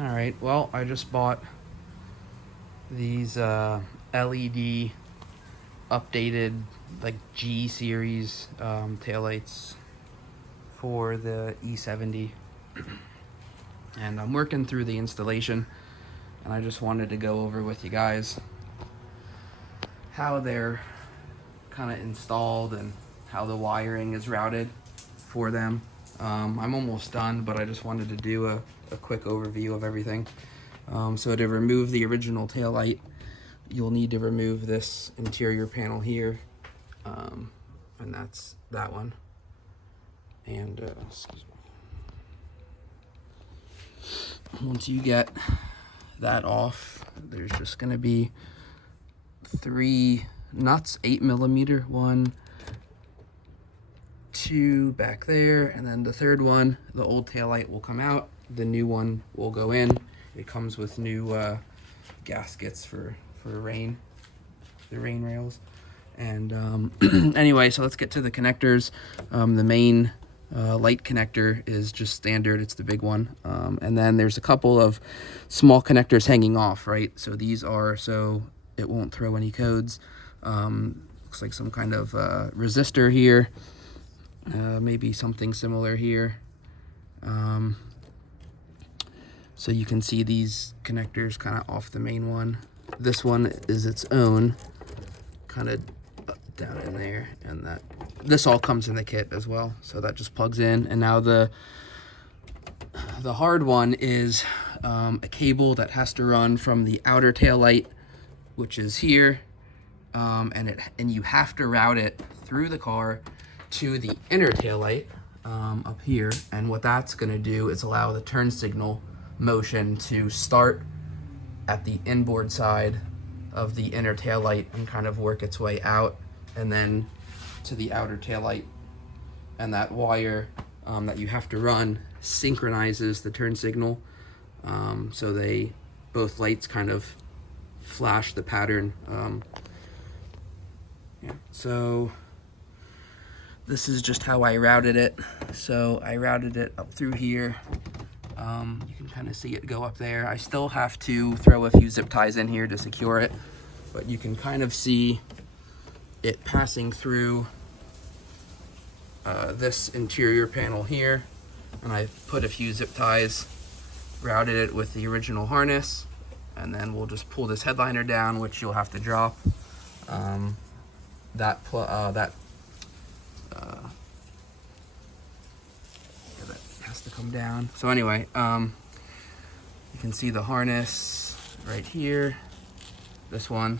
All right, well, I just bought these LED updated like G series taillights for the E70, and I'm working through the installation, and I just wanted to go over with you guys how they're kind of installed and how the wiring is routed for them. I'm almost done, but I just wanted to do a quick overview of everything. So to remove the original taillight, you'll need to remove this interior panel here, and that's that one. And excuse me. Once you get that off, there's just going to be 3 nuts, 8mm, 1, 2 back there, and then the third one, the old taillight will come out, the new one will go in. It comes with new gaskets for the rain rails. And anyway, so let's get to the connectors. The main light connector is just standard, it's the big one. And then there's a couple of small connectors hanging off, right? So these are so it won't throw any codes. Looks like some kind of resistor here, maybe something similar here. So you can see these connectors kind of off the main one. This one is its own, kind of down in there, and this all comes in the kit as well. So that just plugs in, and now the hard one is a cable that has to run from the outer tail light, which is here, and you have to route it through the car to the inner tail light up here. And what that's going to do is allow the turn signal motion to start at the inboard side of the inner tail light and kind of work its way out and then to the outer tail light. And that wire that you have to run synchronizes the turn signal, so both lights kind of flash the pattern. Yeah, so this is just how I routed it. So I routed it up through here. You can kind of see it go up there. I still have to throw a few zip ties in here to secure it, but you can kind of see it passing through this interior panel here. And I put a few zip ties, routed it with the original harness, and then we'll just pull this headliner down, which you'll have to drop. That has to come down. So anyway, you can see the harness right here, this one,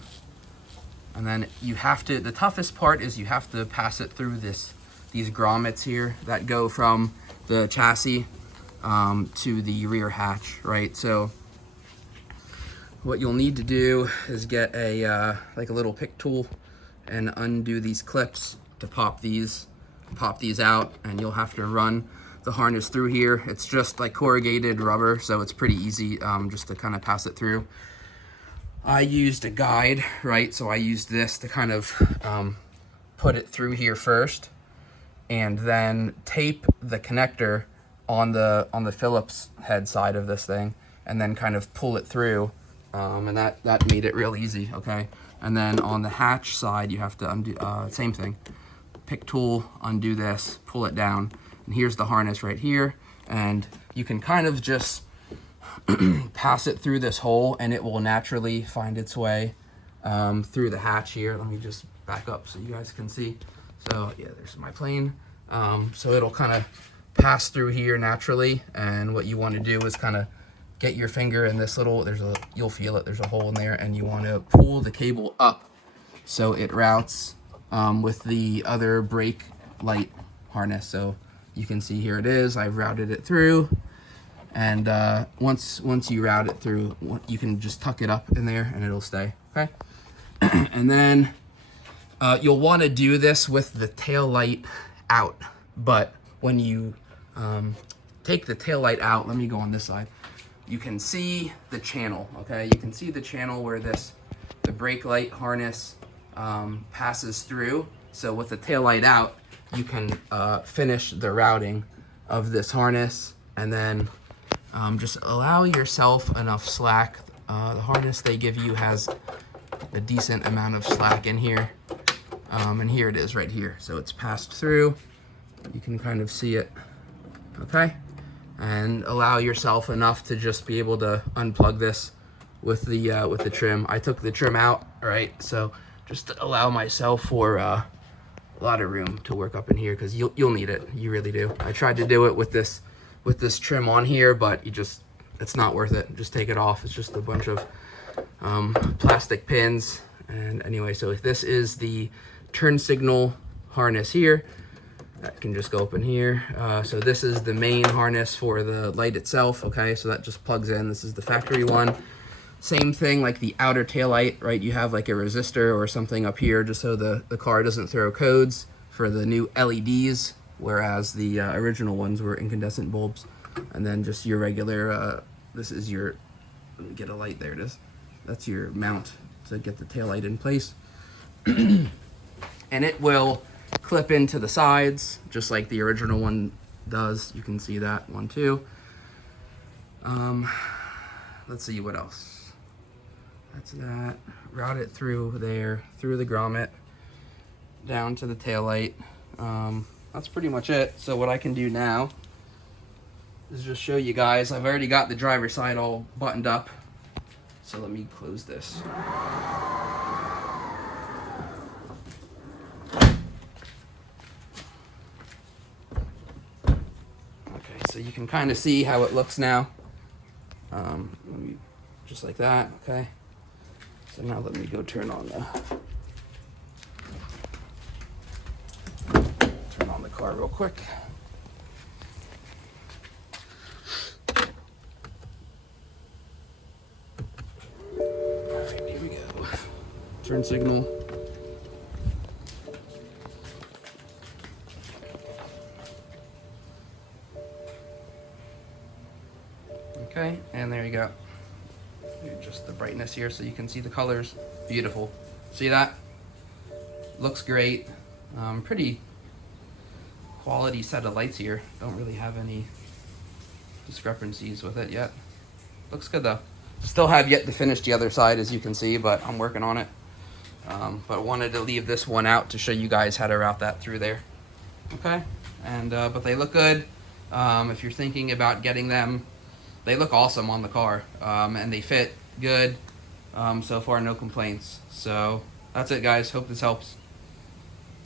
and then you have to, the toughest part is you have to pass it through these grommets here that go from the chassis to the rear hatch, right? So what you'll need to do is get like a little pick tool and undo these clips to pop these out, and you'll have to run the harness through here. It's just like corrugated rubber, so it's pretty easy just to kind of pass it through. I used a guide, right? So I used this to kind of put it through here first, and then tape the connector on the Phillips head side of this thing, and then kind of pull it through, and that made it real easy, okay? And then on the hatch side, you have to undo, same thing. Pick tool, undo this, pull it down, and here's the harness right here, and you can kind of just pass it through this hole, and it will naturally find its way through the hatch here. Let me just back up so you guys can see. So yeah, there's my plane. So it'll kind of pass through here naturally, and what you want to do is kind of get your finger in this little, you'll feel it, there's a hole in there, and you want to pull the cable up so it routes with the other brake light harness. So you can see here it is, I've routed it through, and once you route it through, you can just tuck it up in there and it'll stay, okay? And then you'll want to do this with the tail light out, but when you take the tail light out, let me go on this side, you can see the channel, okay? You can see the channel where the brake light harness passes through. So with the tail light out, you can finish the routing of this harness, and then Just allow yourself enough slack. The harness they give you has a decent amount of slack in here. And here it is right here. So it's passed through. You can kind of see it, okay? And allow yourself enough to just be able to unplug this with the trim. I took the trim out, right? So just to allow myself for a lot of room to work up in here, because you'll need it. You really do. I tried to do it with this trim on here, but it's not worth it. Just take it off. It's just a bunch of plastic pins. And anyway, so if this is the turn signal harness here, that can just go up in here. So this is the main harness for the light itself, okay? So that just plugs in. This is the factory one. Same thing like the outer tail light, right? You have like a resistor or something up here just so the car doesn't throw codes for the new LEDs, whereas the original ones were incandescent bulbs. And then just your regular, this is your, let me get a light, there it is. That's your mount to get the tail light in place. And it will clip into the sides just like the original one does. You can see that one too. Let's see what else. That's that. Route it through there, through the grommet, down to the taillight. That's pretty much it. So what I can do now is just show you guys. I've already got the driver's side all buttoned up. So let me close this. Okay, so you can kind of see how it looks now. Just like that, okay? So now let me go turn on the car real quick. Alright, here we go. Turn signal. Okay, and there you go. Just the brightness here so you can see the colors. Beautiful. See that? Looks great. Pretty quality set of lights here. Don't really have any discrepancies with it yet. Looks good though. Still have yet to finish the other side, as you can see, but I'm working on it. But wanted to leave this one out to show you guys how to route that through there. Okay, and but they look good. If you're thinking about getting them, they look awesome on the car, and they fit good. So far, no complaints. So that's it, guys. Hope this helps.